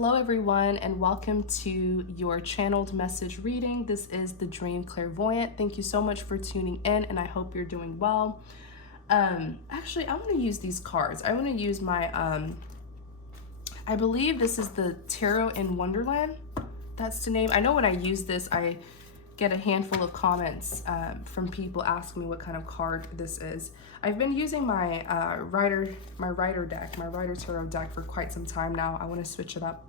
Hello everyone and welcome to your channeled message reading. This is the Dream Clairvoyant. Thank you so much for tuning in and I hope you're doing well. Actually, I want to use these cards. I want to use my, I believe this is the Tarot in Wonderland. That's the name. I know when I use this, I get a handful of comments from people asking me what kind of card this is. I've been using my Rider Tarot deck for quite some time now. I want to switch it up.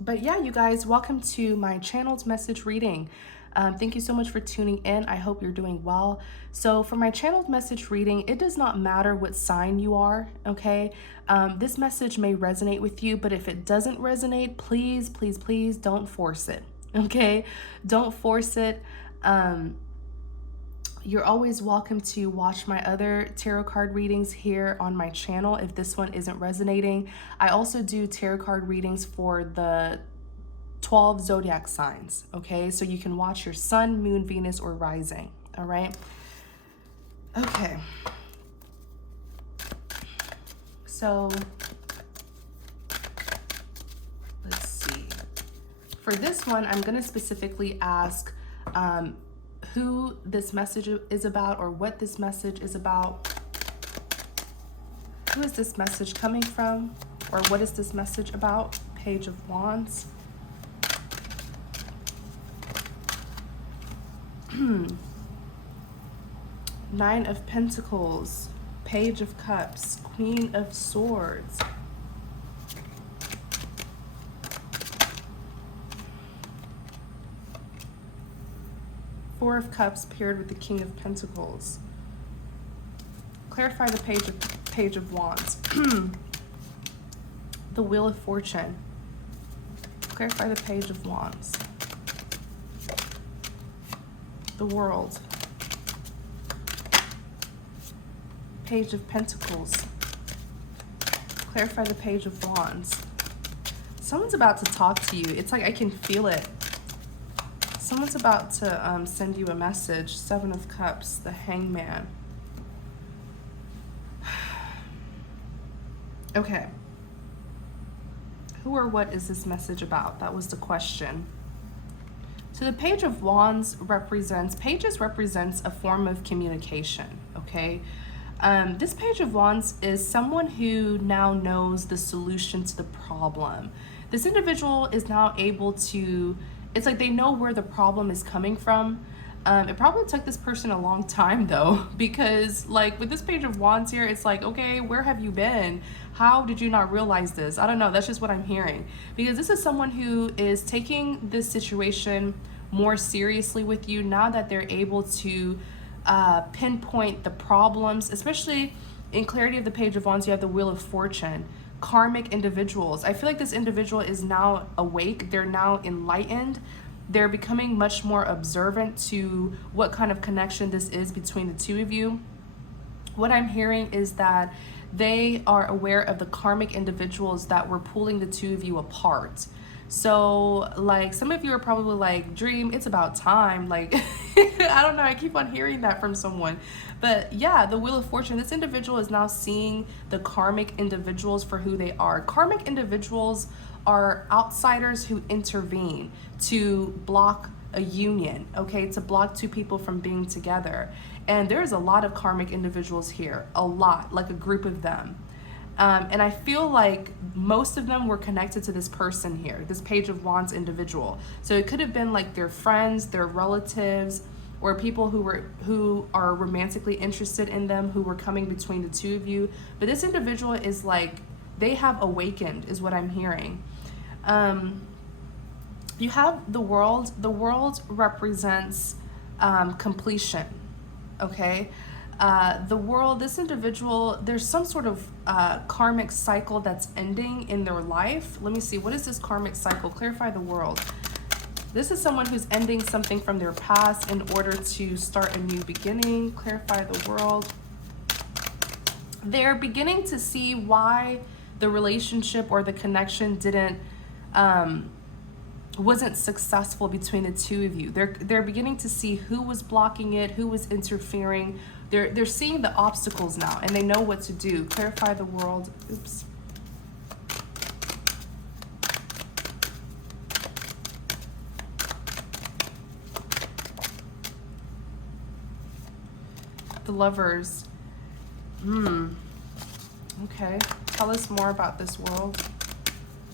But yeah, you guys, welcome to my channel's message reading. Thank you so much for tuning in. I hope you're doing well. So for my channeled message reading, it does not matter what sign you are, okay? This message may resonate with you, but if it doesn't resonate, please, please, please don't force it, okay? Don't force it. You're always welcome to watch my other tarot card readings here on my channel if this one isn't resonating. I also do tarot card readings for the 12 zodiac signs, okay? So you can watch your sun, moon, Venus, or rising, all right? Okay. So, let's see. For this one, I'm gonna specifically ask who this message is about or what this message is about. Who is this message coming from? Or what is this message about? Page of Wands. Nine of Pentacles, Page of Cups, Queen of Swords. Four of Cups paired with the King of Pentacles. Clarify the Page of Wands. The Wheel of Fortune. Clarify the Page of Wands. The World. Page of Pentacles. Clarify the Page of Wands. Someone's about to talk to you. It's like I can feel it. Someone's about to send you a message. Seven of Cups, the Hangman. Okay. Who or what is this message about? That was the question. So the Page of Wands Pages represents a form of communication, okay? This Page of Wands is someone who now knows the solution to the problem. This individual is now able to, it's like they know where the problem is coming from. It probably took this person a long time though, because like with this Page of Wands here, it's like, okay, where have you been? How did you not realize this? I don't know, that's just what I'm hearing. Because this is someone who is taking this situation more seriously with you now that they're able to pinpoint the problems, especially in clarity of the Page of Wands, you have the Wheel of Fortune. Karmic individuals. I feel like this individual is now awake. They're now enlightened. They're becoming much more observant to what kind of connection this is between the two of you. What I'm hearing is that they are aware of the karmic individuals that were pulling the two of you apart. So like some of you are probably like, Dream, it's about time. Like, I don't know, I keep on hearing that from someone. But yeah, the Wheel of Fortune, this individual is now seeing the karmic individuals for who they are. Karmic individuals are outsiders who intervene to block a union, okay, to block two people from being together. And there's a lot of karmic individuals here, a lot, like a group of them. And I feel like most of them were connected to this person here, this Page of Wands individual. So it could have been like their friends, their relatives, or people who are romantically interested in them, who were coming between the two of you. But this individual is like, they have awakened, is what I'm hearing. You have the World. The World represents completion, okay? The World, this individual, there's some sort of karmic cycle that's ending in their life. Let me see, what is this karmic cycle? Clarify the World. This is someone who's ending something from their past in order to start a new beginning. Clarify the World. They're beginning to see why the relationship or the connection wasn't successful between the two of you. They're beginning to see who was blocking it, who was interfering. They're seeing the obstacles now and they know what to do. Clarify the World. Oops. The Lovers. Okay. Tell us more about this world.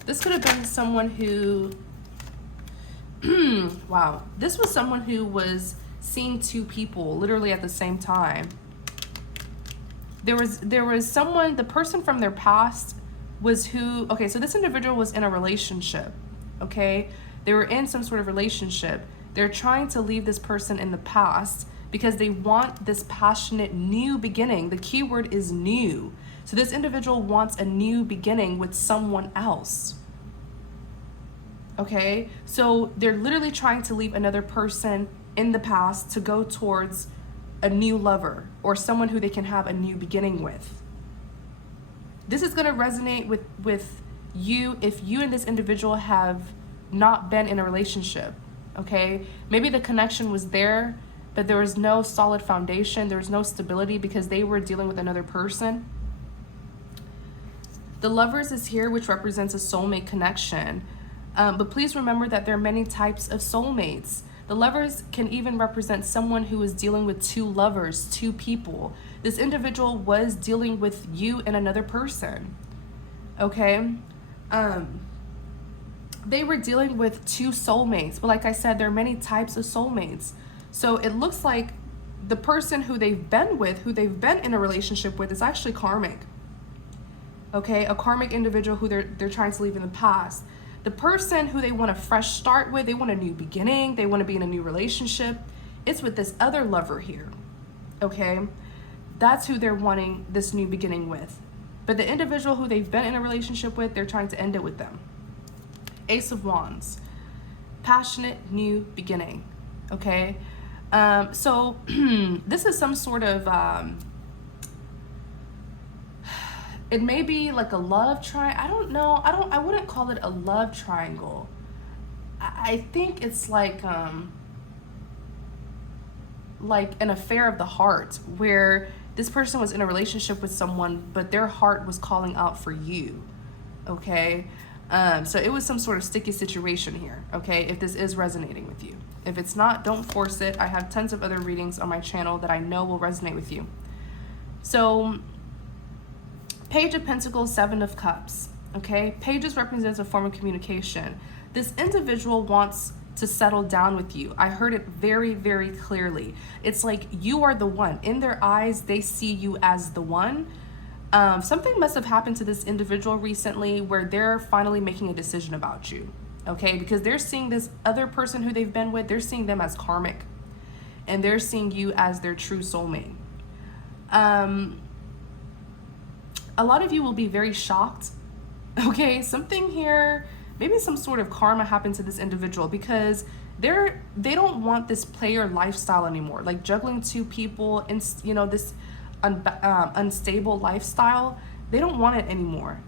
This could have been someone who... wow. This was someone who was seeing two people literally at the same time. There was someone, the person from their past was who... Okay, so this individual was in a relationship. Okay? They were in some sort of relationship. They're trying to leave this person in the past because they want this passionate new beginning. The key word is new. So this individual wants a new beginning with someone else. Okay? So they're literally trying to leave another person in the past to go towards a new lover or someone who they can have a new beginning with. This is going to resonate with you if you and this individual have not been in a relationship. Okay, maybe the connection was there, but there was no solid foundation. There was no stability because they were dealing with another person. The Lovers is here, which represents a soulmate connection. But please remember that there are many types of soulmates. The Lovers can even represent someone who is dealing with two lovers, two people. This individual was dealing with you and another person. Okay? They were dealing with two soulmates. But like I said, there are many types of soulmates. So it looks like the person who they've been with, who they've been in a relationship with, is actually karmic. Okay? A karmic individual who they're trying to leave in the past. The person who they want a fresh start with, they want a new beginning, they want to be in a new relationship, it's with this other lover here. Okay? That's who they're wanting this new beginning with. But the individual who they've been in a relationship with, they're trying to end it with them. Ace of Wands. Passionate new beginning. Okay? So this is some sort of... it may be like a love triangle. I don't know. I wouldn't call it a love triangle. I think it's like an affair of the heart where this person was in a relationship with someone, but their heart was calling out for you. Okay? So it was some sort of sticky situation here. Okay? If this is resonating with you. If it's not, don't force it. I have tons of other readings on my channel that I know will resonate with you. So... Page of Pentacles, Seven of Cups, okay? Pages represents a form of communication. This individual wants to settle down with you. I heard it very, very clearly. It's like you are the one. In their eyes, they see you as the one. Something must have happened to this individual recently where they're finally making a decision about you, okay? Because they're seeing this other person who they've been with, they're seeing them as karmic. And they're seeing you as their true soulmate. A lot of you will be very shocked. Okay, something here, maybe some sort of karma happened to this individual because they don't want this player lifestyle anymore. Like juggling two people in, you know, this unstable lifestyle. They don't want it anymore.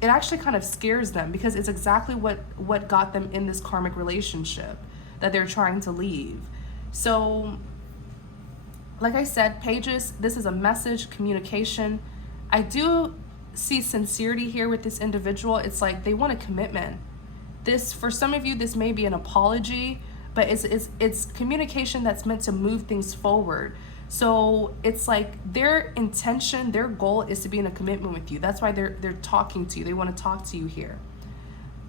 It actually kind of scares them because it's exactly what got them in this karmic relationship that they're trying to leave. So, like I said, pages, this is a message, communication. I do see sincerity here with this individual. It's like they want a commitment. This, for some of you, this may be an apology, but it's communication that's meant to move things forward. So it's like their intention, their goal is to be in a commitment with you. That's why they're talking to you. They want to talk to you here.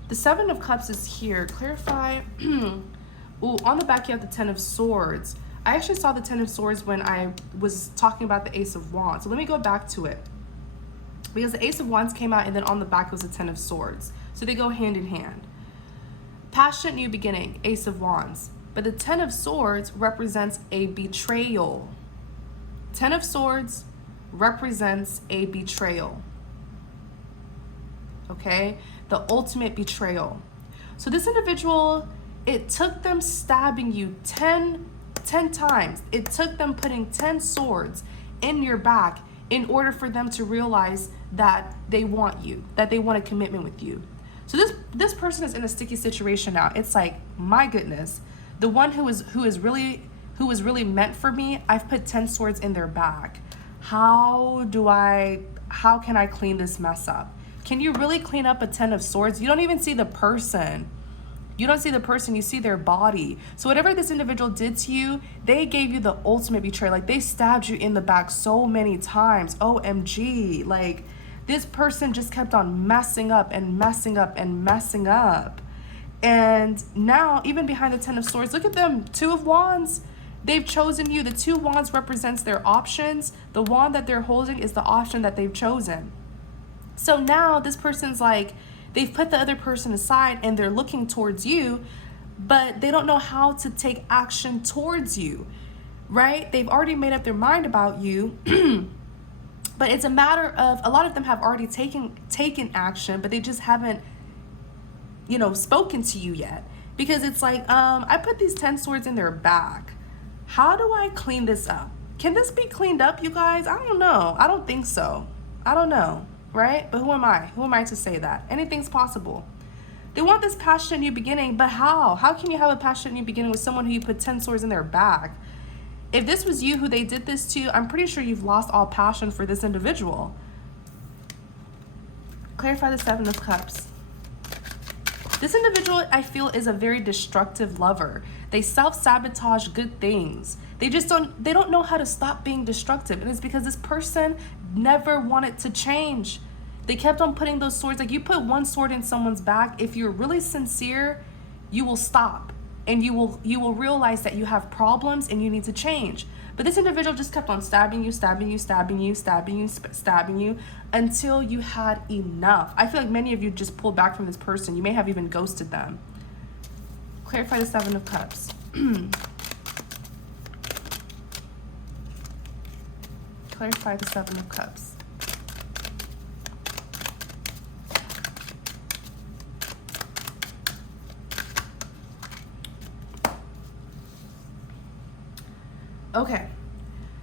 The Seven of Cups is here. Clarify. Ooh, on the back you have the Ten of Swords. I actually saw the Ten of Swords when I was talking about the Ace of Wands. So let me go back to it. Because the Ace of Wands came out and then on the back was the Ten of Swords. So they go hand in hand. Passionate new beginning, Ace of Wands. But the Ten of Swords represents a betrayal. Ten of Swords represents a betrayal. Okay? The ultimate betrayal. So this individual, it took them stabbing you 10 times. It took them putting 10 swords in your back in order for them to realize that they want you, that they want a commitment with you. So this person is in a sticky situation now. It's like, my goodness, the one who was really meant for me, I've put 10 swords in their back. How can I clean this mess up? Can you really clean up a 10 of swords? You don't even see the person You don't see the person, you see their body. So whatever this individual did to you, they gave you the ultimate betrayal. Like, they stabbed you in the back so many times. OMG. Like, this person just kept on messing up and messing up and messing up. And now, even behind the Ten of Swords, look at them. Two of Wands. They've chosen you. The two wands represents their options. The wand that they're holding is the option that they've chosen. So now this person's like, they've put the other person aside and they're looking towards you, but they don't know how to take action towards you, right? They've already made up their mind about you, but it's a matter of, a lot of them have already taken action, but they just haven't, you know, spoken to you yet. Because it's like, I put these 10 swords in their bag. How do I clean this up? Can this be cleaned up, you guys? I don't know. I don't think so. I don't know, right? But who am I? Who am I to say that? Anything's possible. They want this passionate new beginning, but how? How can you have a passionate new beginning with someone who you put 10 swords in their bag? If this was you who they did this to, I'm pretty sure you've lost all passion for this individual. Clarify the Seven of Cups. This individual, I feel, is a very destructive lover. They self-sabotage good things. They don't know how to stop being destructive. And it's because this person never wanted to change. They kept on putting those swords. Like, you put one sword in someone's back, if you're really sincere, you will stop. And you will realize that you have problems and you need to change. But this individual just kept on stabbing you, stabbing you, stabbing you, stabbing you, stabbing you until you had enough. I feel like many of you just pulled back from this person. You may have even ghosted them. Clarify the Seven of Cups. Clarify the Seven of Cups. Okay.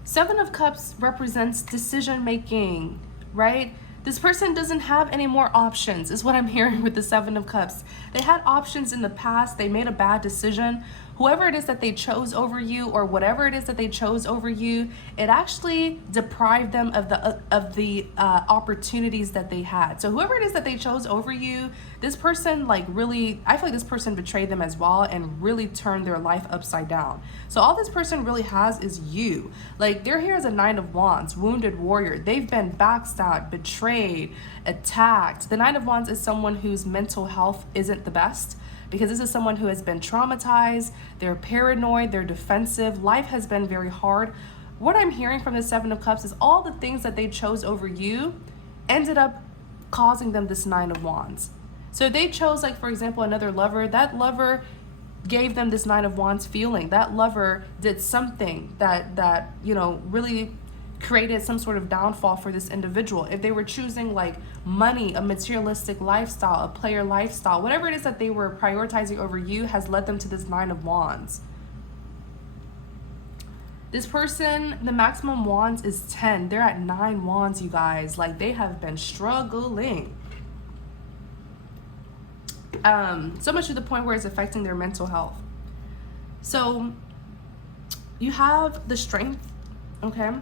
Seven of Cups represents decision making, right? This person doesn't have any more options, is what I'm hearing with the Seven of Cups. They had options in the past. They made a bad decision. Whoever it is that they chose over you, or whatever it is that they chose over you, it actually deprived them of the opportunities that they had. So whoever it is that they chose over you, this person, like, really, I feel like this person betrayed them as well and really turned their life upside down. So all this person really has is you. Like, they're here as a Nine of Wands, wounded warrior. They've been backstabbed, betrayed, attacked. The Nine of Wands is someone whose mental health isn't the best, because this is someone who has been traumatized, they're paranoid, they're defensive, life has been very hard. What I'm hearing from the Seven of Cups is all the things that they chose over you ended up causing them this Nine of Wands. So if they chose, like, for example, another lover, that lover gave them this Nine of Wands feeling. That lover did something that you know, really created some sort of downfall for this individual. If they were choosing, like, money, a materialistic lifestyle, a player lifestyle, whatever it is that they were prioritizing over you has led them to this Nine of Wands. This person, the maximum wands is 10. They're at 9 wands, you guys. Like, they have been struggling. So much to the point where it's affecting their mental health. So you have the Strength, okay?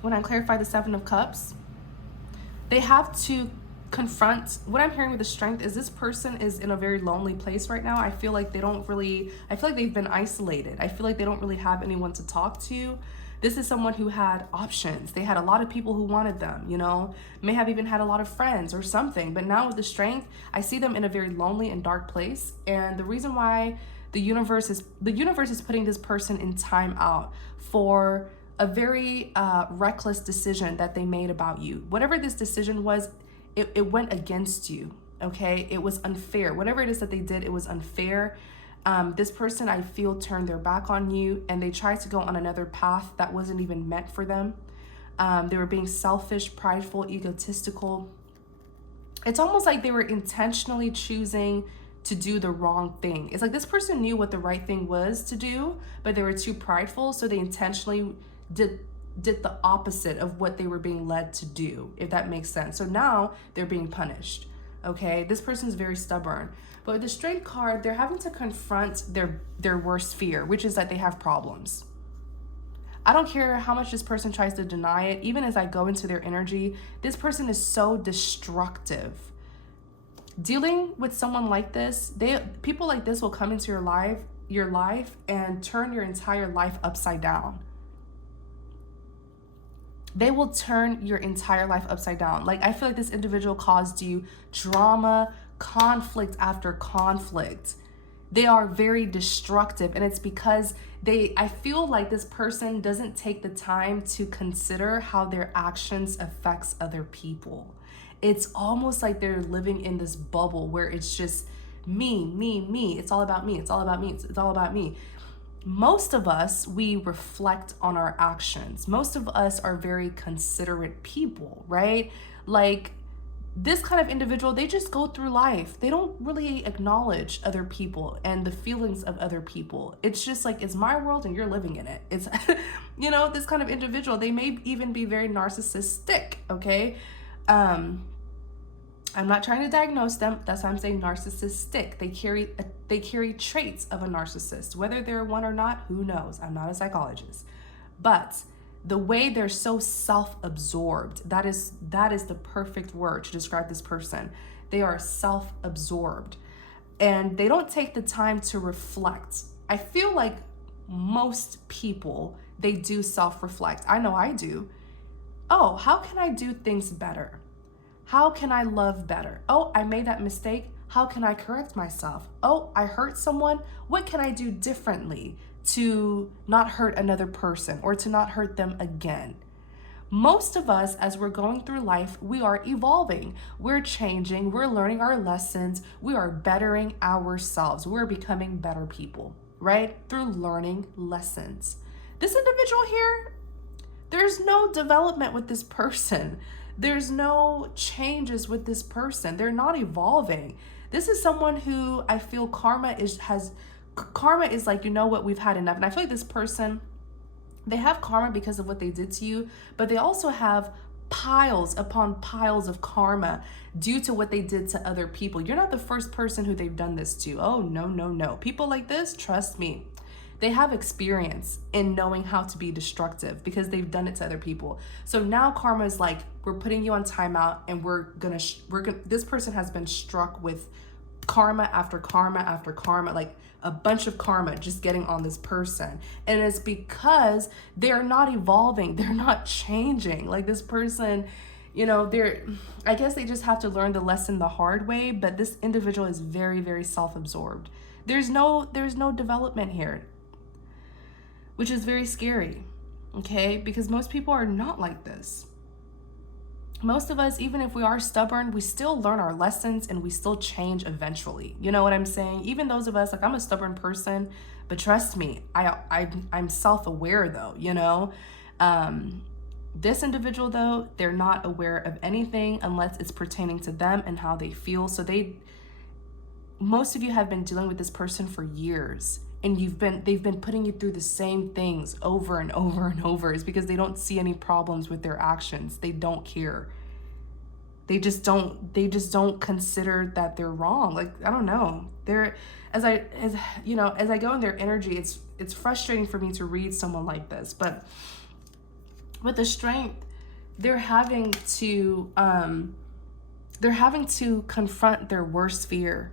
When I clarify the Seven of Cups, they have to confront, what I'm hearing with the Strength is this person is in a very lonely place right now. I feel like they don't really, I feel like they've been isolated. I feel like they don't really have anyone to talk to. This is someone who had options. They had a lot of people who wanted them, you know, may have even had a lot of friends or something. But now with the Strength, I see them in a very lonely and dark place. And the reason why the universe is putting this person in time out for a very reckless decision that they made about you. Whatever this decision was, it went against you, okay? It was unfair. Whatever it is that they did, it was unfair. This person, I feel, turned their back on you and they tried to go on another path that wasn't even meant for them. They were being selfish, prideful, egotistical. It's almost like they were intentionally choosing to do the wrong thing. It's like this person knew what the right thing was to do, but they were too prideful, so they intentionally did the opposite of what they were being led to do, if that makes sense. So now they're being punished, okay? This person's very stubborn. But with the Strength card, they're having to confront their worst fear, which is that they have problems. I don't care how much this person tries to deny it. Even as I go into their energy, this person is so destructive. Dealing with someone like this, people like this will come into your life and turn your entire life upside down. They will turn your entire life upside down. Like, I feel like this individual caused you drama, conflict after conflict. They are very destructive, and it's because I feel like this person doesn't take the time to consider how their actions affects other people. It's almost like they're living in this bubble where it's just me, me, me. It's all about me. It's all about me. It's all about me. Most of us, we reflect on our actions. Most of us are very considerate people, right? Like, this kind of individual, they just go through life. They don't really acknowledge other people and the feelings of other people. It's just like, it's my world and you're living in it. It's, this kind of individual, they may even be very narcissistic, okay? I'm not trying to diagnose them. That's why I'm saying narcissistic. They carry traits of a narcissist. Whether they're one or not, who knows? I'm not a psychologist. But the way they're so self-absorbed, that is the perfect word to describe this person. They are self-absorbed and they don't take the time to reflect. I feel like most people, they do self-reflect. I know I do. Oh, how can I do things better? How can I love better? Oh, I made that mistake. How can I correct myself? Oh, I hurt someone. What can I do differently to not hurt another person or to not hurt them again? Most of us, as we're going through life, we are evolving. We're changing. We're learning our lessons. We are bettering ourselves. We're becoming better people, right? Through learning lessons. This individual here, there's no development with this person. There's no changes with this person. They're not evolving. This is someone who I feel karma is like, you know what, we've had enough. And I feel like this person, they have karma because of what they did to you, but they also have piles upon piles of karma due to what they did to other people. You're not the first person who they've done this to. Oh, no, no, no. People like this, trust me, they have experience in knowing how to be destructive because they've done it to other people. So now karma is like, we're putting you on timeout and we're gonna this person has been struck with karma after karma after karma, like a bunch of karma just getting on this person. And it's because they're not evolving. They're not changing. Like, this person, I guess they just have to learn the lesson the hard way, but this individual is very, very self-absorbed. There's no development here, which is very scary, okay? Because most people are not like this. Most of us, even if we are stubborn, we still learn our lessons and we still change eventually. You know what I'm saying? Even those of us, like, I'm a stubborn person, but trust me, I'm self-aware though, This individual though, they're not aware of anything unless it's pertaining to them and how they feel. So most of you have been dealing with this person for years. And they've been putting you through the same things over and over and over. Is because they don't see any problems with their actions. They don't care. They just don't consider that they're wrong. Like, I don't know. As I go in their energy, it's frustrating for me to read someone like this. But with the strength, they're having to confront their worst fear.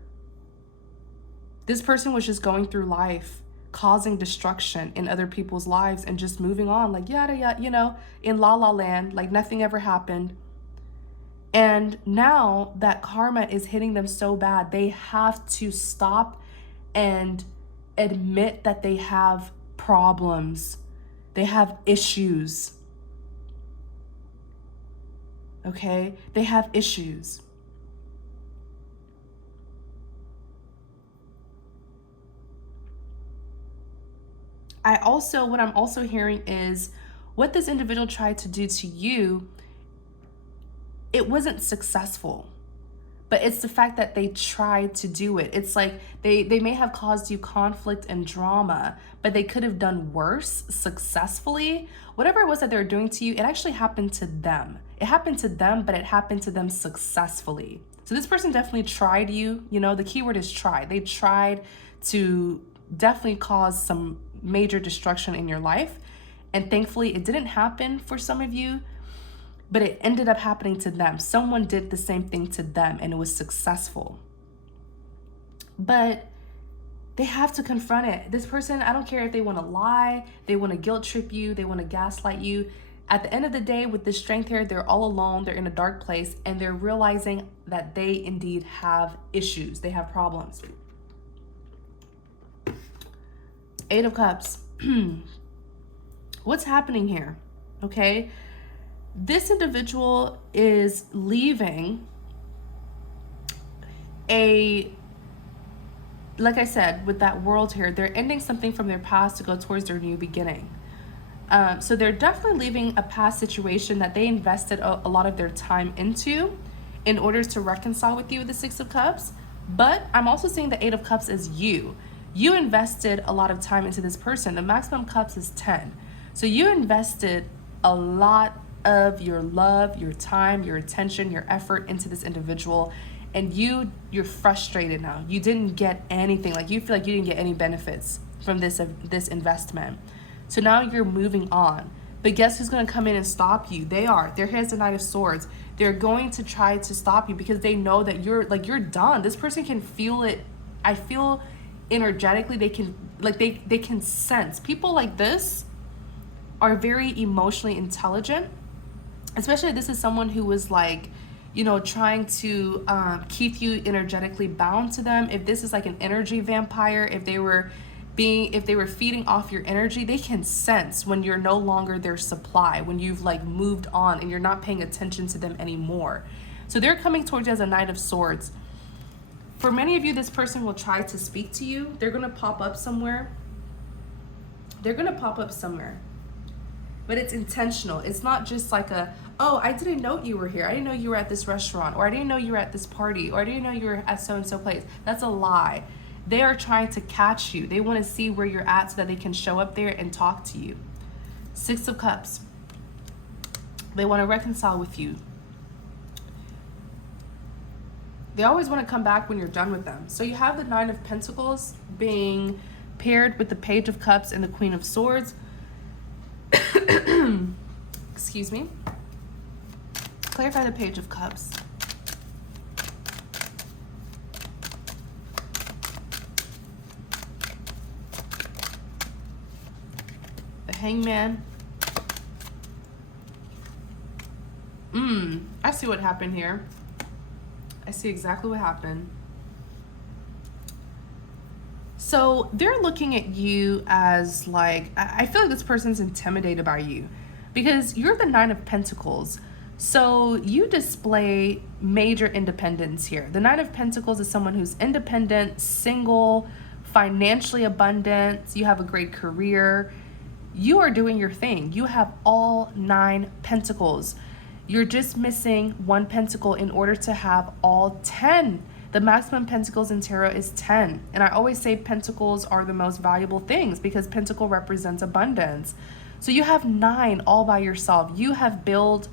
This person was just going through life, causing destruction in other people's lives and just moving on, like yada yada, in la la land, like nothing ever happened. And now that karma is hitting them so bad, they have to stop and admit that they have problems. They have issues. Okay? They have issues. What I'm also hearing is what this individual tried to do to you, it wasn't successful, but it's the fact that they tried to do it. It's like they may have caused you conflict and drama, but they could have done worse successfully. Whatever it was that they were doing to you, it actually happened to them. It happened to them, but it happened to them successfully. So this person definitely tried you. The key word is try. They tried to definitely cause some major destruction in your life. And thankfully it didn't happen for some of you. but it ended up happening to them. Someone did the same thing to them and it was successful. But they have to confront it. This person, I don't care if they want to lie, they want to guilt trip you, they want to gaslight you. At the end of the day, with this strength here, they're all alone, they're in a dark place, and they're realizing that they indeed have issues, they have problems. Eight of Cups. What's happening here? Okay, this individual is leaving like I said, with that world here, they're ending something from their past to go towards their new beginning. So they're definitely leaving a past situation that they invested a lot of their time into in order to reconcile with you with the Six of Cups. But I'm also seeing the Eight of Cups as you. You invested a lot of time into this person. The maximum cups is 10. So you invested a lot of your love, your time, your attention, your effort into this individual. And you're frustrated now. You didn't get anything. Like, you feel like you didn't get any benefits from this investment. So now you're moving on. But guess who's going to come in and stop you? They are. There here's the Knight of Swords. They're going to try to stop you because they know that you're done. This person can feel it. I feel energetically they can sense. People like this are very emotionally intelligent. Especially this is someone who was like, trying to keep you energetically bound to them. If this is like an energy vampire, if they were feeding off your energy, they can sense when you're no longer their supply, when you've like moved on and you're not paying attention to them anymore. So they're coming towards you as a Knight of Swords. For many of you, this person will try to speak to you. They're going to pop up somewhere. But it's intentional. It's not just like oh, I didn't know you were here. I didn't know you were at this restaurant, or I didn't know you were at this party, or I didn't know you were at so-and-so place. That's a lie. They are trying to catch you. They want to see where you're at so that they can show up there and talk to you. Six of Cups. They want to reconcile with you. They always want to come back when you're done with them. So you have the Nine of Pentacles being paired with the Page of Cups and the Queen of Swords. Excuse me. Clarify the Page of Cups. The Hangman. I see what happened here. I see exactly what happened. So they're looking at you as like, I feel like this person's intimidated by you because you're the Nine of Pentacles. So you display major independence here. The Nine of Pentacles is someone who's independent, single, financially abundant. You have a great career. You are doing your thing. You have all 9 pentacles. You're just missing 1 pentacle in order to have all 10. The maximum pentacles in tarot is 10. And I always say pentacles are the most valuable things because pentacle represents abundance. So you have 9 all by yourself. You have built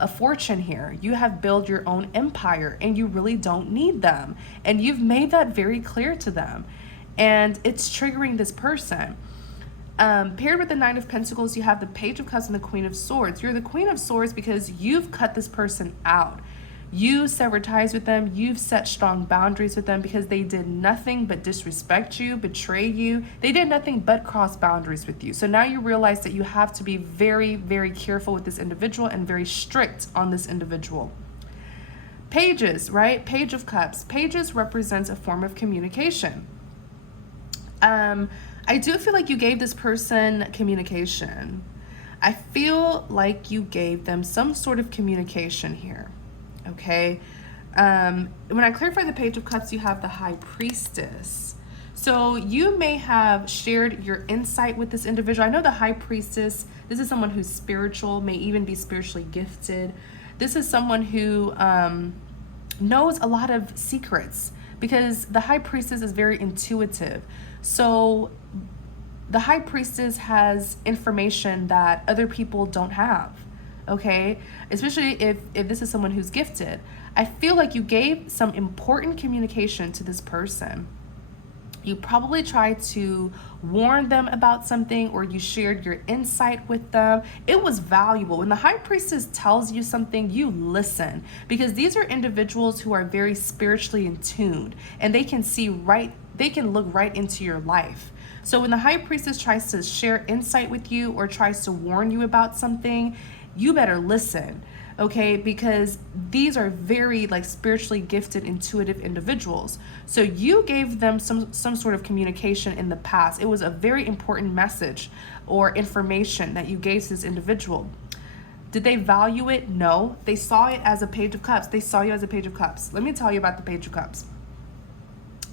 a fortune here. You have built your own empire and you really don't need them. And you've made that very clear to them. And it's triggering this person. Paired with the Nine of Pentacles, you have the Page of Cups and the Queen of Swords. You're the Queen of Swords because you've cut this person out. You severed ties with them. You've set strong boundaries with them because they did nothing but disrespect you, betray you. They did nothing but cross boundaries with you. So now you realize that you have to be very, very careful with this individual and very strict on this individual. Pages, right? Page of Cups. Pages represents a form of communication. I do feel like you gave this person communication. I feel like you gave them some sort of communication here. Okay. When I clarify the Page of Cups, you have the High Priestess. So you may have shared your insight with this individual. I know the High Priestess, this is someone who's spiritual, may even be spiritually gifted. This is someone who knows a lot of secrets because the High Priestess is very intuitive. So the High Priestess has information that other people don't have. Okay, especially if this is someone who's gifted. I feel like you gave some important communication to this person. You probably tried to warn them about something, or you shared your insight with them. It was valuable. When the high priestess tells you something, you listen, because these are individuals who are very spiritually in tune, and they can see right, they can look right into your life. So when the high priestess tries to share insight with you or tries to warn you about something, you better listen. Okay, because these are very like spiritually gifted, intuitive individuals. So you gave them some sort of communication in the past. It was a very important message or information that you gave to this individual. Did they value it? No. They saw it as a page of cups. They saw you as a page of cups. Let me tell you about the page of cups.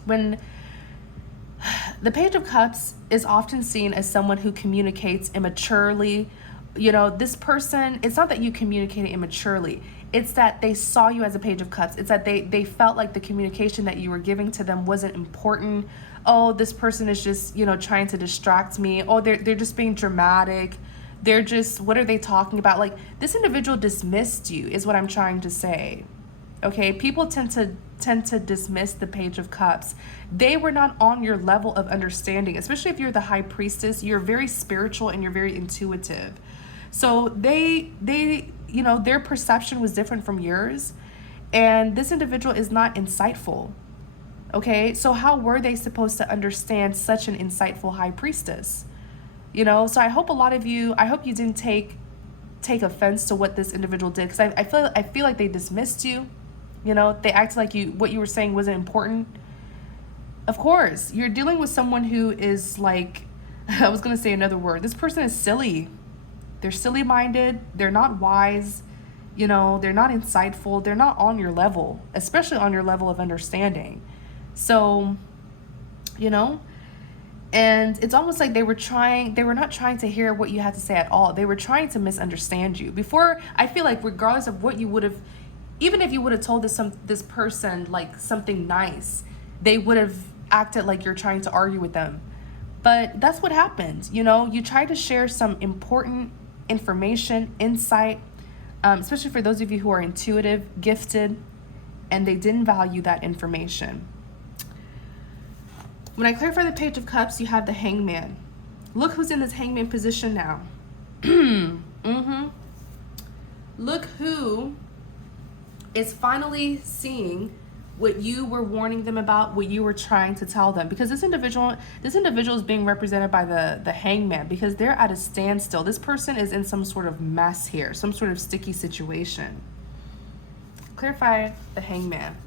When the page of cups is often seen as someone who communicates immaturely. You know, this person, it's not that you communicated immaturely. It's that they saw you as a page of cups. It's that they felt like the communication that you were giving to them wasn't important. Oh, this person is just, you know, trying to distract me. Oh, they're just being dramatic. They're just, what are they talking about? Like, this individual dismissed you is what I'm trying to say. Okay, people tend to dismiss the page of cups. They were not on your level of understanding, especially if you're the high priestess. You're very spiritual and you're very intuitive. So they you know, their perception was different from yours, and this individual is not insightful. Okay, so how were they supposed to understand such an insightful high priestess? You know, so I hope a lot of you, I hope you didn't take offense to what this individual did, because I feel like they dismissed you. You know, they acted like what you were saying wasn't important. Of course, you're dealing with someone who is like, I was going to say another word. This person is silly. They're silly-minded. They're not wise. You know, they're not insightful. They're not on your level, especially on your level of understanding. So, you know, and it's almost like they were not trying to hear what you had to say at all. They were trying to misunderstand you. Before, I feel like regardless of what you would have, even if you would have told this person like something nice, they would have acted like you're trying to argue with them. But that's what happened. You know, you tried to share some important information, insight, especially for those of you who are intuitive, gifted, and they didn't value that information. When I clarify the page of cups, you have the hangman. Look who's in this hangman position now. Look who is finally seeing what you were warning them about, what you were trying to tell them. Because this individual is being represented by the hangman, because they're at a standstill. This person is in some sort of mess here, some sort of sticky situation. Clarify the hangman.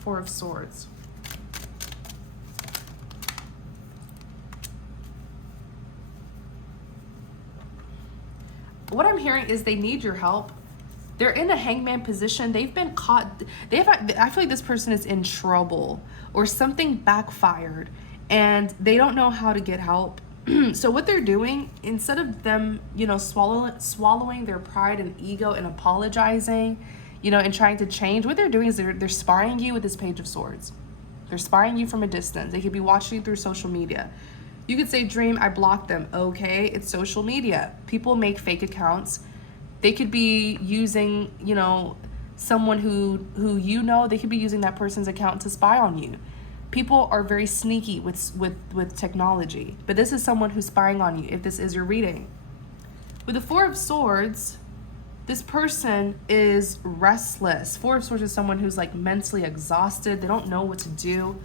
Four of Swords. What I'm hearing is they need your help. They're in a hangman position. They've been caught. I feel like this person is in trouble, or something backfired and they don't know how to get help. So what they're doing, instead of them, you know, swallowing their pride and ego and apologizing, you know, and trying to change, what they're doing is they're spying you with this Page of Swords. They're spying you from a distance. They could be watching you through social media. You could say, Dream, I blocked them. Okay, it's social media. People make fake accounts. They could be using, you know, someone who you know, they could be using that person's account to spy on you. People are very sneaky with technology, but this is someone who's spying on you if this is your reading. With the Four of Swords, this person is restless. Four of Swords is someone who's like mentally exhausted. They don't know what to do.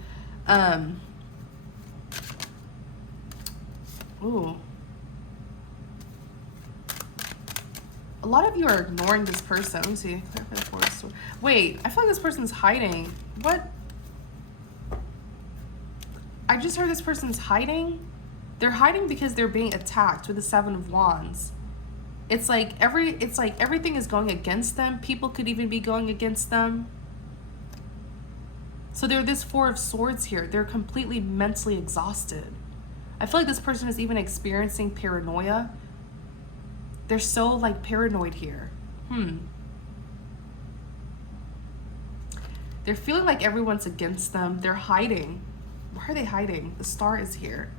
Ooh. A lot of you are ignoring this person. Let me see. Wait, I feel like this person's hiding. What? I just heard this person's hiding. They're hiding because they're being attacked with the Seven of Wands. It's like everything is going against them. People could even be going against them. So they're this Four of Swords here. They're completely mentally exhausted. I feel like this person is even experiencing paranoia. They're so like paranoid here. They're feeling like everyone's against them. They're hiding. Why are they hiding? The Star is here.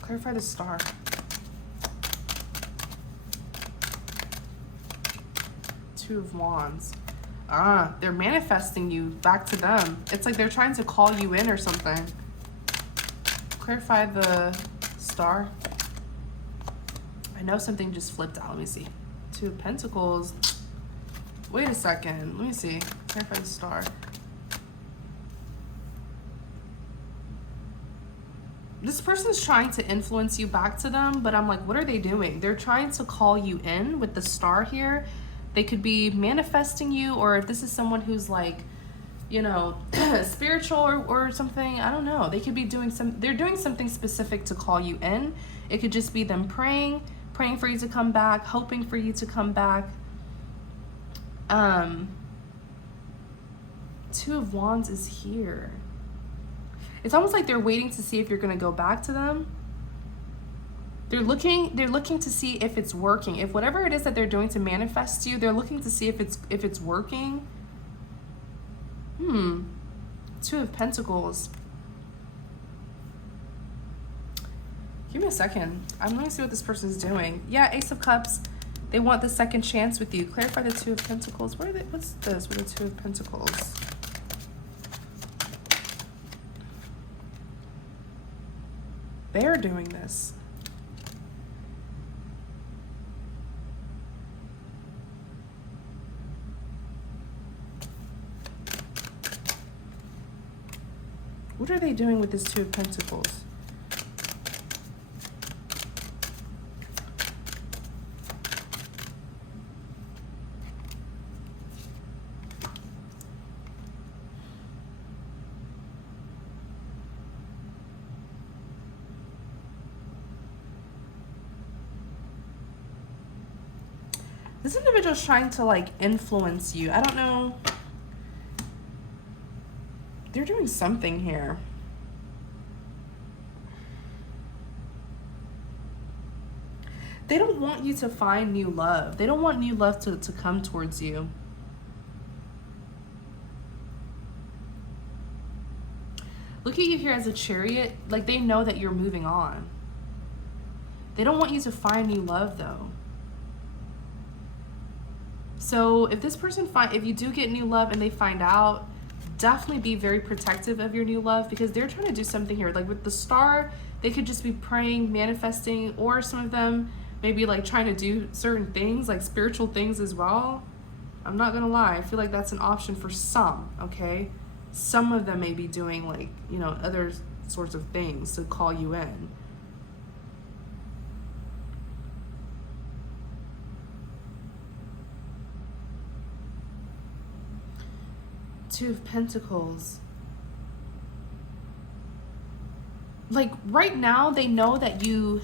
Clarify the Star. Two of Wands. They're manifesting you back to them. It's like they're trying to call you in or something. Clarify the star. I know something just flipped out. Let me see. Two of Pentacles. Wait a second. Let me see. Clarify the star. This person's trying to influence you back to them, but I'm like, what are they doing? They're trying to call you in with the star here. They could be manifesting you, or if this is someone who's like, you know, spiritual or something, I don't know. They could be doing they're doing something specific to call you in. It could just be them praying for you to come back, hoping for you to come back. Two of Wands is here. It's almost like they're waiting to see if you're going to go back to them. They're looking to see if it's working. If whatever it is that they're doing to manifest you, they're looking to see if it's working. Two of Pentacles. Give me a second. I'm going to see what this person's doing. Yeah, Ace of Cups. They want the second chance with you. Clarify the Two of Pentacles. What's this with the Two of Pentacles? They're doing this. What are they doing with this Two of Pentacles? This individual is trying to like influence you. I don't know. They're doing something here. They don't want you to find new love. They don't want new love to come towards you. Look at you here as a Chariot. Like they know that you're moving on. They don't want you to find new love though. So if this person if you do get new love and they find out, definitely be very protective of your new love, because they're trying to do something here. Like with the star, they could just be praying, manifesting, or some of them maybe like trying to do certain things, like spiritual things as well. I'm not gonna lie, I feel like that's an option for some, okay? Some of them may be doing like, you know, other sorts of things to call you in. Two of Pentacles. Like right now they know that you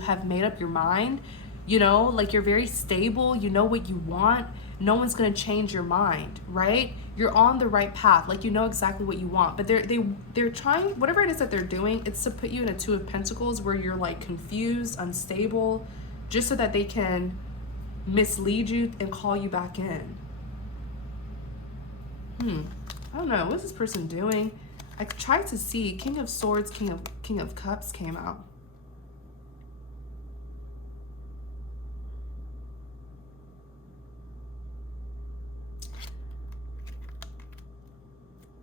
have made up your mind, you know, like you're very stable, you know what you want, no one's going to change your mind, right? You're on the right path, like you know exactly what you want, but they're trying, whatever it is that they're doing, it's to put you in a Two of Pentacles where you're like confused, unstable, just so that they can mislead you and call you back in. I don't know. What's this person doing? I tried to see King of Swords, King of Cups came out.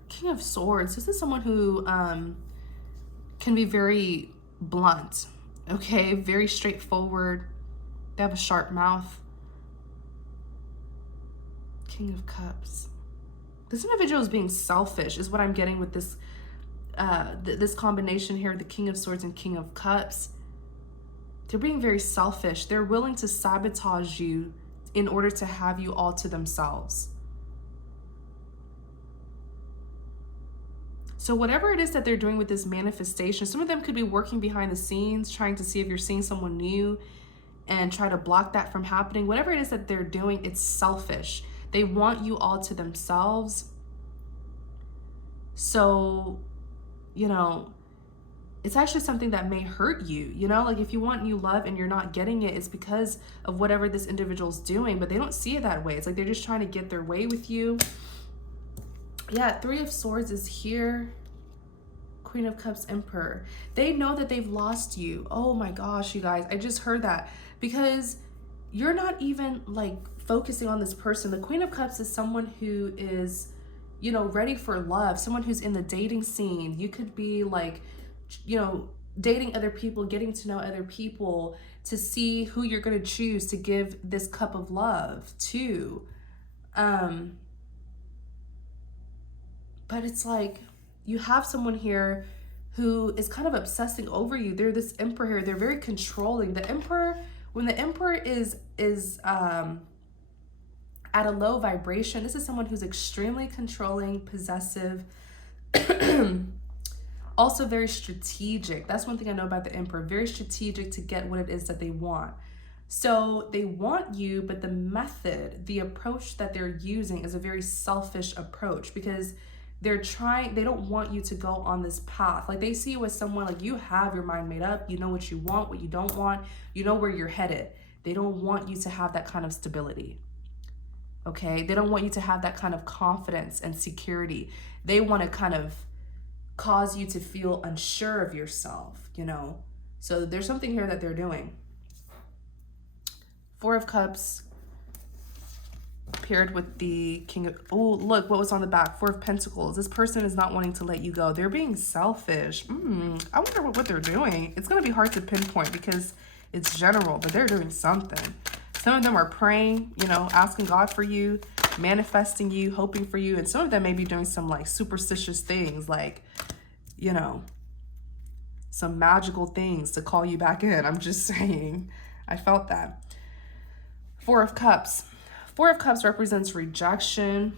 King of Swords. This is someone who can be very blunt, okay? Very straightforward. They have a sharp mouth. King of Cups. This individual is being selfish, is what I'm getting with this this combination here, the King of Swords and King of Cups. They're being very selfish. They're willing to sabotage you in order to have you all to themselves. So whatever it is that they're doing with this manifestation, some of them could be working behind the scenes, trying to see if you're seeing someone new and try to block that from happening. Whatever it is that they're doing, it's selfish. They want you all to themselves. So, you know, it's actually something that may hurt you, you know, like if you want new love and you're not getting it, it's because of whatever this individual's doing, but they don't see it that way. It's like they're just trying to get their way with you. Yeah, Three of Swords is here. Queen of Cups, Emperor. They know that they've lost you. Oh my gosh, you guys, I just heard that, because you're not even like focusing on this person. The Queen of Cups is someone who is, you know, ready for love, someone who's in the dating scene. You could be like, you know, dating other people, getting to know other people to see who you're going to choose to give this cup of love to. But it's like you have someone here who is kind of obsessing over you. They're this emperor here. They're very controlling. The emperor, when the emperor is at a low vibration, this is someone who's extremely controlling, possessive, also very strategic. That's one thing I know about the emperor. Very strategic to get what it is that they want. So they want you, but the method, the approach that they're using is a very selfish approach, because they don't want you to go on this path. Like, they see you as someone, like, you have your mind made up, you know what you want, what you don't want, you know where you're headed. They don't want you to have that kind of stability. Okay? They don't want you to have that kind of confidence and security. They want to kind of cause you to feel unsure of yourself, you know? So there's something here that they're doing. Four of Cups paired with the King of... Oh, look what was on the back. Four of Pentacles. This person is not wanting to let you go. They're being selfish. I wonder what they're doing. It's going to be hard to pinpoint because it's general, but they're doing something. Some of them are praying, you know, asking God for you, manifesting you, hoping for you. And some of them may be doing some like superstitious things, like, you know, some magical things to call you back in. I'm just saying. I felt that. Four of Cups. Four of Cups represents rejection.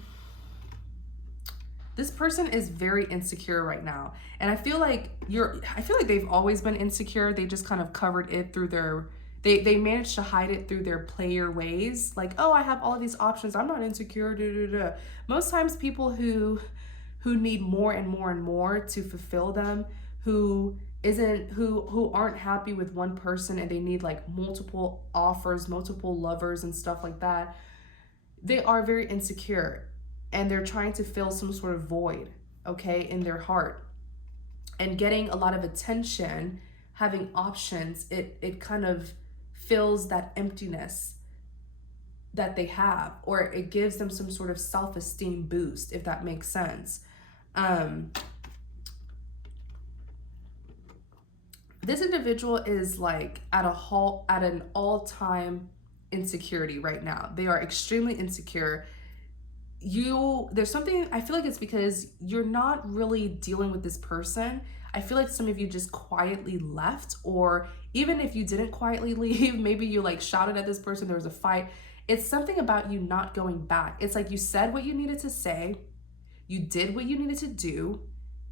This person is very insecure right now. And I feel like they've always been insecure. They just kind of covered it through their, they managed to hide it through their player ways. Like, oh, I have all of these options. I'm not insecure. Most times people who need more and more and more to fulfill them, who aren't happy with one person and they need like multiple offers, multiple lovers and stuff like that, they are very insecure and they're trying to fill some sort of void, okay, in their heart. And getting a lot of attention, having options, it kind of fills that emptiness that they have, or it gives them some sort of self-esteem boost, if that makes sense. This individual is like at an all-time insecurity right now. They are extremely insecure. There's something, I feel like it's because you're not really dealing with this person. I feel like some of you just quietly left, or even if you didn't quietly leave, maybe you like shouted at this person, there was a fight. It's something about you not going back. It's like you said what you needed to say, you did what you needed to do,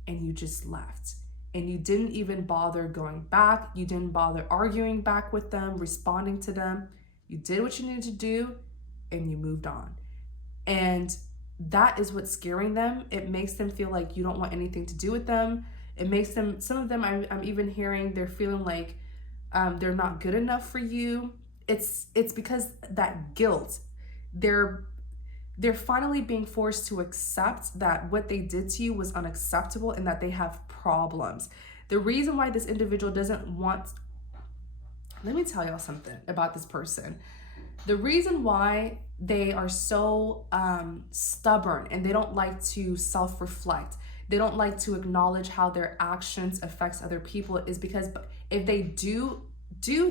and you just left. And you didn't even bother going back. You didn't bother arguing back with them, responding to them. You did what you needed to do and you moved on. And that is what's scaring them. It makes them feel like you don't want anything to do with them. It makes them, some of them I'm even hearing, they're feeling like they're not good enough for you. It's because that guilt, they're finally being forced to accept that what they did to you was unacceptable and that they have problems. The reason why this individual doesn't want, let me tell y'all something about this person. The reason why they are so stubborn and they don't like to self-reflect, they don't like to acknowledge how their actions affects other people, is because if they do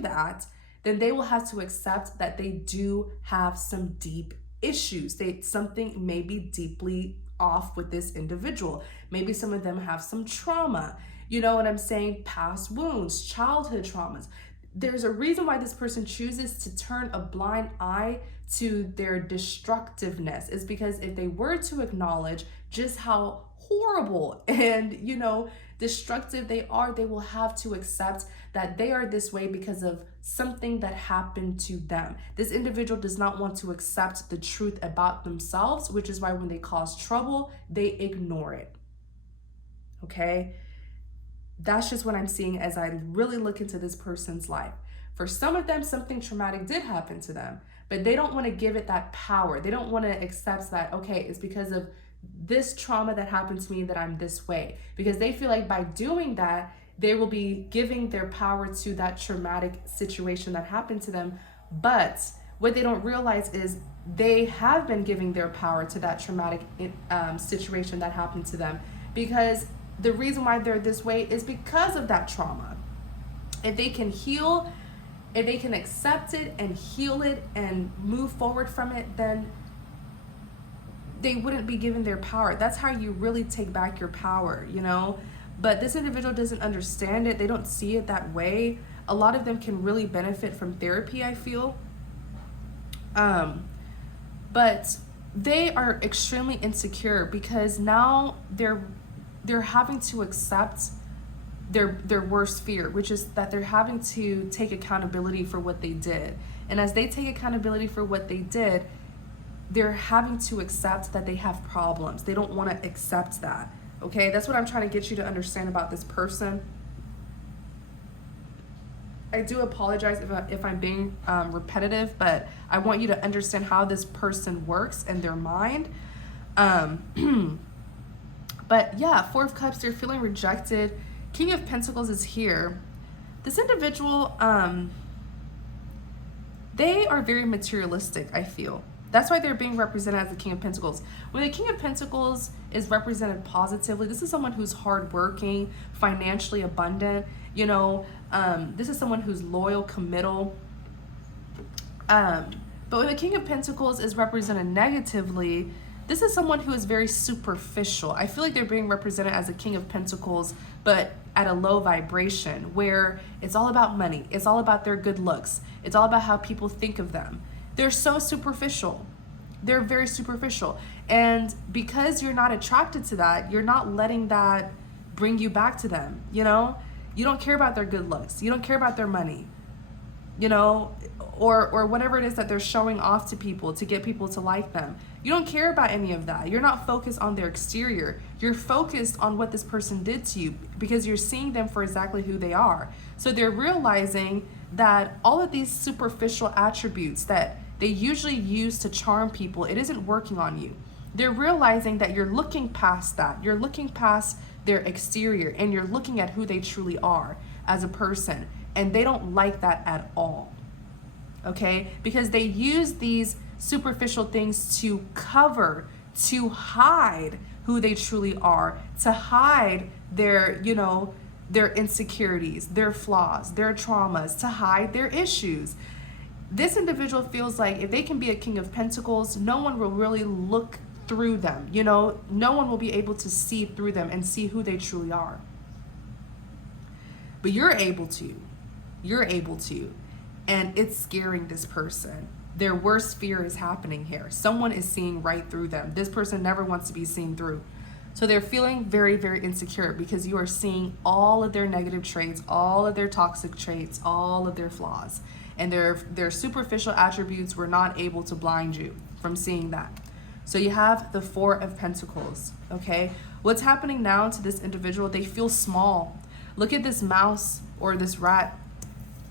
that, then they will have to accept that they do have some deep issues. Something may be deeply off with this individual. Maybe some of them have some trauma. You know what I'm saying? Past wounds, childhood traumas. There's a reason why this person chooses to turn a blind eye to their destructiveness, is because if they were to acknowledge just how horrible and, you know, destructive they are, they will have to accept that they are this way because of something that happened to them. This individual does not want to accept the truth about themselves, which is why when they cause trouble, they ignore it. Okay? That's just what I'm seeing as I really look into this person's life. For some of them, something traumatic did happen to them, but they don't want to give it that power. They don't want to accept that, okay, it's because of this trauma that happened to me that I'm this way, because they feel like by doing that, they will be giving their power to that traumatic situation that happened to them. But what they don't realize is they have been giving their power to that traumatic situation that happened to them, because the reason why they're this way is because of that trauma. If they can heal, if they can accept it and heal it and move forward from it, then they wouldn't be given their power. That's how you really take back your power, you know? But this individual doesn't understand it. They don't see it that way. A lot of them can really benefit from therapy, I feel. But they are extremely insecure because now they're having to accept their worst fear, which is that they're having to take accountability for what they did. And as they take accountability for what they did, they're having to accept that they have problems. They don't want to accept that. Okay, that's what I'm trying to get you to understand about this person. I do apologize if I'm being repetitive, but I want you to understand how this person works and their mind. But yeah, Four of Cups, they're feeling rejected. King of Pentacles is here. This individual, they are very materialistic, I feel. That's why they're being represented as the King of Pentacles. When the King of Pentacles is represented positively, this is someone who's hardworking, financially abundant, you know, this is someone who's loyal, committal. But when the King of Pentacles is represented negatively, this is someone who is very superficial. I feel like they're being represented as a King of Pentacles, but at a low vibration, where it's all about money. It's all about their good looks. It's all about how people think of them. They're so superficial. They're very superficial. And because you're not attracted to that, you're not letting that bring you back to them, you know? You don't care about their good looks. You don't care about their money, you know, or whatever it is that they're showing off to people to get people to like them. You don't care about any of that. You're not focused on their exterior. You're focused on what this person did to you because you're seeing them for exactly who they are. So they're realizing that all of these superficial attributes that they usually use to charm people, it isn't working on you. They're realizing that you're looking past that. You're looking past their exterior and you're looking at who they truly are as a person. And they don't like that at all. Okay? Because they use these superficial things to cover, to hide who they truly are, to hide their, you know, their insecurities, their flaws, their traumas, to hide their issues. This individual feels like if they can be a King of Pentacles, no one will really look through them. You know, no one will be able to see through them and see who they truly are. But you're able to. You're able to. And it's scaring this person. Their worst fear is happening here. Someone is seeing right through them. This person never wants to be seen through. So they're feeling very, very insecure because you are seeing all of their negative traits, all of their toxic traits, all of their flaws. And their superficial attributes were not able to blind you from seeing that. So you have the Four of Pentacles, okay? What's happening now to this individual? They feel small. Look at this mouse or this rat,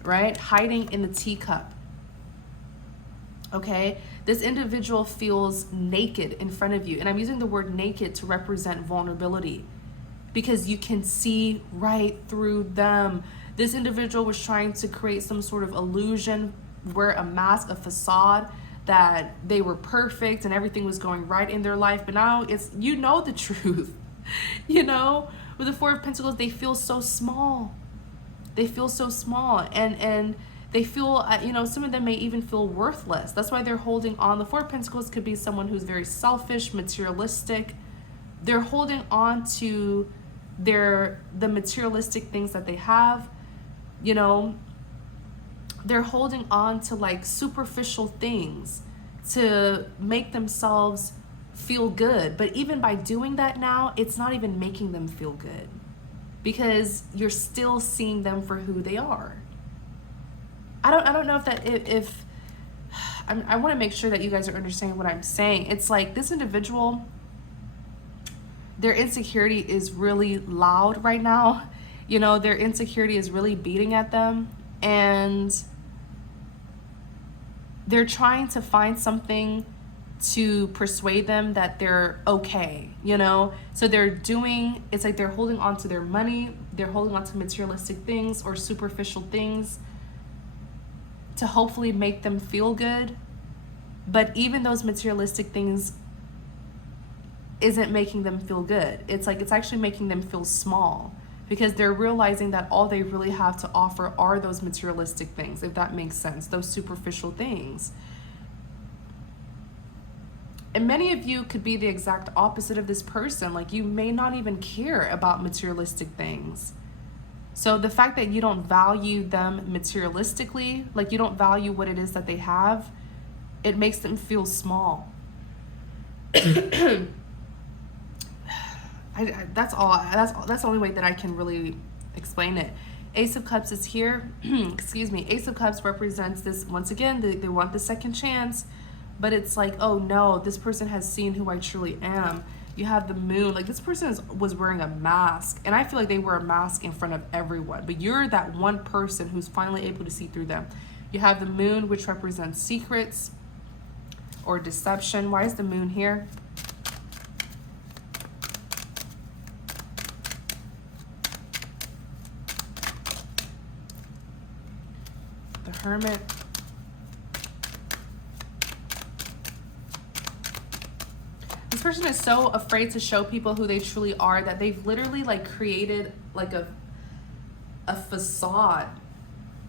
right? Hiding in the teacup, okay? This individual feels naked in front of you. And I'm using the word naked to represent vulnerability because you can see right through them. This individual was trying to create some sort of illusion, wear a mask, a facade, that they were perfect and everything was going right in their life. But now it's, you know, the truth. You know, with the Four of Pentacles, they feel so small. They feel so small. And they feel, you know, some of them may even feel worthless. That's why they're holding on. The Four of Pentacles could be someone who's very selfish, materialistic. They're holding on to the materialistic things that they have. You know, they're holding on to like superficial things to make themselves feel good. But even by doing that now, it's not even making them feel good because you're still seeing them for who they are. I don't know if that, if I want to make sure that you guys are understanding what I'm saying. It's like this individual, their insecurity is really loud right now. You know, their insecurity is really beating at them, and they're trying to find something to persuade them that they're okay, you know? So they're doing, it's like they're holding on to their money, they're holding on to materialistic things or superficial things to hopefully make them feel good. But even those materialistic things isn't making them feel good. It's like it's actually making them feel small, because they're realizing that all they really have to offer are those materialistic things, if that makes sense, those superficial things. And many of you could be the exact opposite of this person. Like, you may not even care about materialistic things. So the fact that you don't value them materialistically, like you don't value what it is that they have, it makes them feel small. That's the only way that I can really explain it. Ace of Cups is here. Excuse me. Ace of Cups represents this, once again, they want the second chance, but it's like, oh no, this person has seen who I truly am. You have the Moon. Like, this person was wearing a mask, and I feel like they wear a mask in front of everyone, but you're that one person who's finally able to see through them. You have the Moon, which represents secrets or deception. Why is the Moon here? The Hermit. This person is so afraid to show people who they truly are that they've literally like created like a facade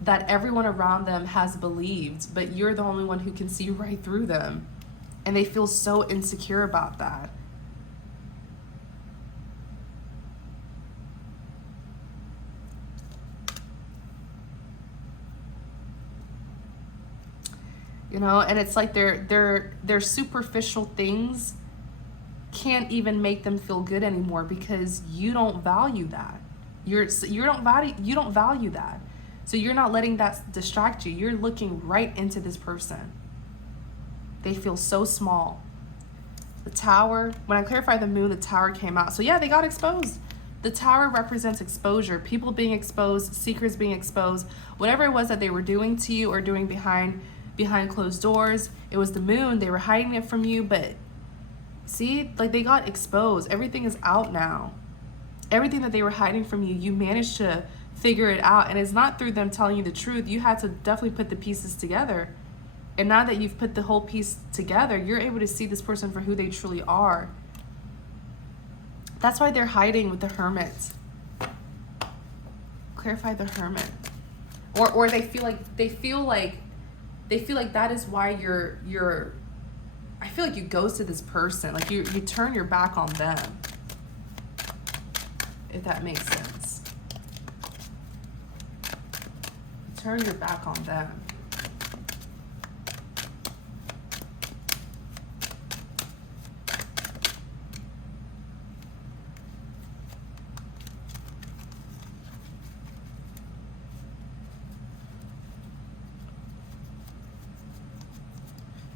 that everyone around them has believed, but you're the only one who can see right through them. And they feel so insecure about that. You know, and it's like their superficial things can't even make them feel good anymore, because you don't value that. You don't value that. So you're not letting that distract you. You're looking right into this person. They feel so small. The Tower, when I clarified the Moon, the Tower came out. So yeah, they got exposed. The Tower represents exposure, people being exposed, secrets being exposed, whatever it was that they were doing to you or doing behind closed doors. It was the Moon. They were hiding it from you, but see, like, they got exposed. Everything is out now. Everything that they were hiding from you, you managed to figure it out. And it's not through them telling you the truth. You had to definitely put the pieces together. And now that you've put the whole piece together, you're able to see this person for who they truly are. That's why they're hiding with the Hermit. Clarify the Hermit. Or they feel like that is why you're I feel like you ghosted this person. Like you turn your back on them, if that makes sense. You turn your back on them.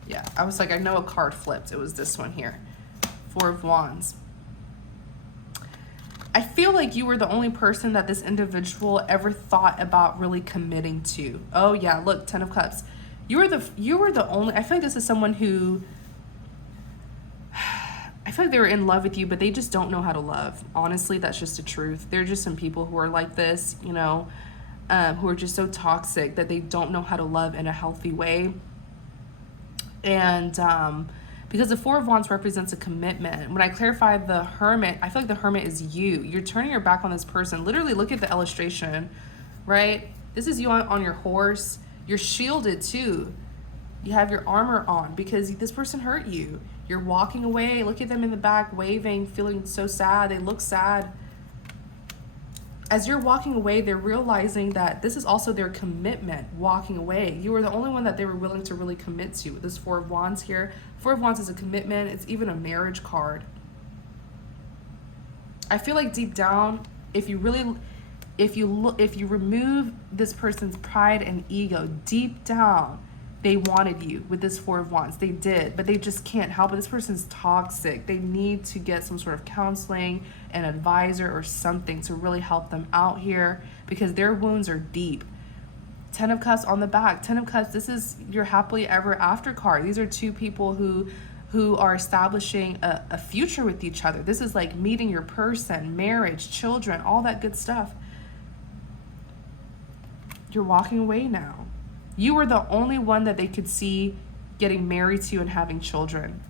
Yeah, I was like, I know a card flipped. It was this one here. Four of Wands. I feel like you were the only person that this individual ever thought about really committing to. Oh yeah, look, Ten of Cups. You were the only, I feel like this is someone who, I feel like they were in love with you, but they just don't know how to love. Honestly, that's just the truth. There are just some people who are like this, you know, who are just so toxic that they don't know how to love in a healthy way. And because the Four of Wands represents a commitment. When I clarify the Hermit, I feel like the Hermit is you. You're turning your back on this person. Literally, look at the illustration, right? This is you on your horse. You're shielded too. You have your armor on because this person hurt you. You're walking away. Look at them in the back, waving, feeling so sad. They look sad. As you're walking away, they're realizing that this is also their commitment, walking away. You were the only one that they were willing to really commit to. This Four of Wands here. Four of Wands is a commitment. It's even a marriage card. I feel like deep down, if you remove this person's pride and ego, deep down, they wanted you with this Four of Wands. They did, but they just can't help it. This person's toxic. They need to get some sort of counseling, an advisor or something to really help them out here because their wounds are deep. Ten of Cups on the back. Ten of Cups, this is your happily ever after card. These are two people who are establishing a future with each other. This is like meeting your person, marriage, children, all that good stuff. You're walking away now. You were the only one that they could see getting married to and having children.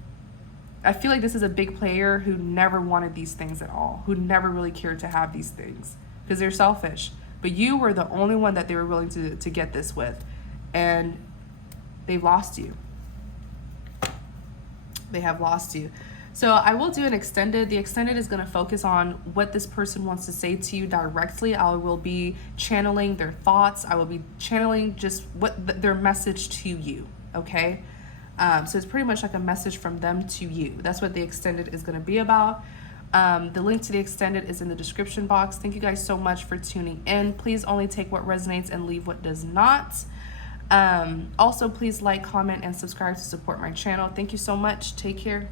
I feel like this is a big player who never wanted these things at all, who never really cared to have these things because they're selfish. But you were the only one that they were willing to get this with, and they've lost you. They have lost you. So I will do an extended. The extended is going to focus on what this person wants to say to you directly. I will be channeling their thoughts. I will be channeling just what their message to you, okay? So it's pretty much like a message from them to you. That's what the extended is going to be about. The link to the extended is in the description box. Thank you guys so much for tuning in. Please only take what resonates and leave what does not. Also, please like, comment, and subscribe to support my channel. Thank you so much. Take care.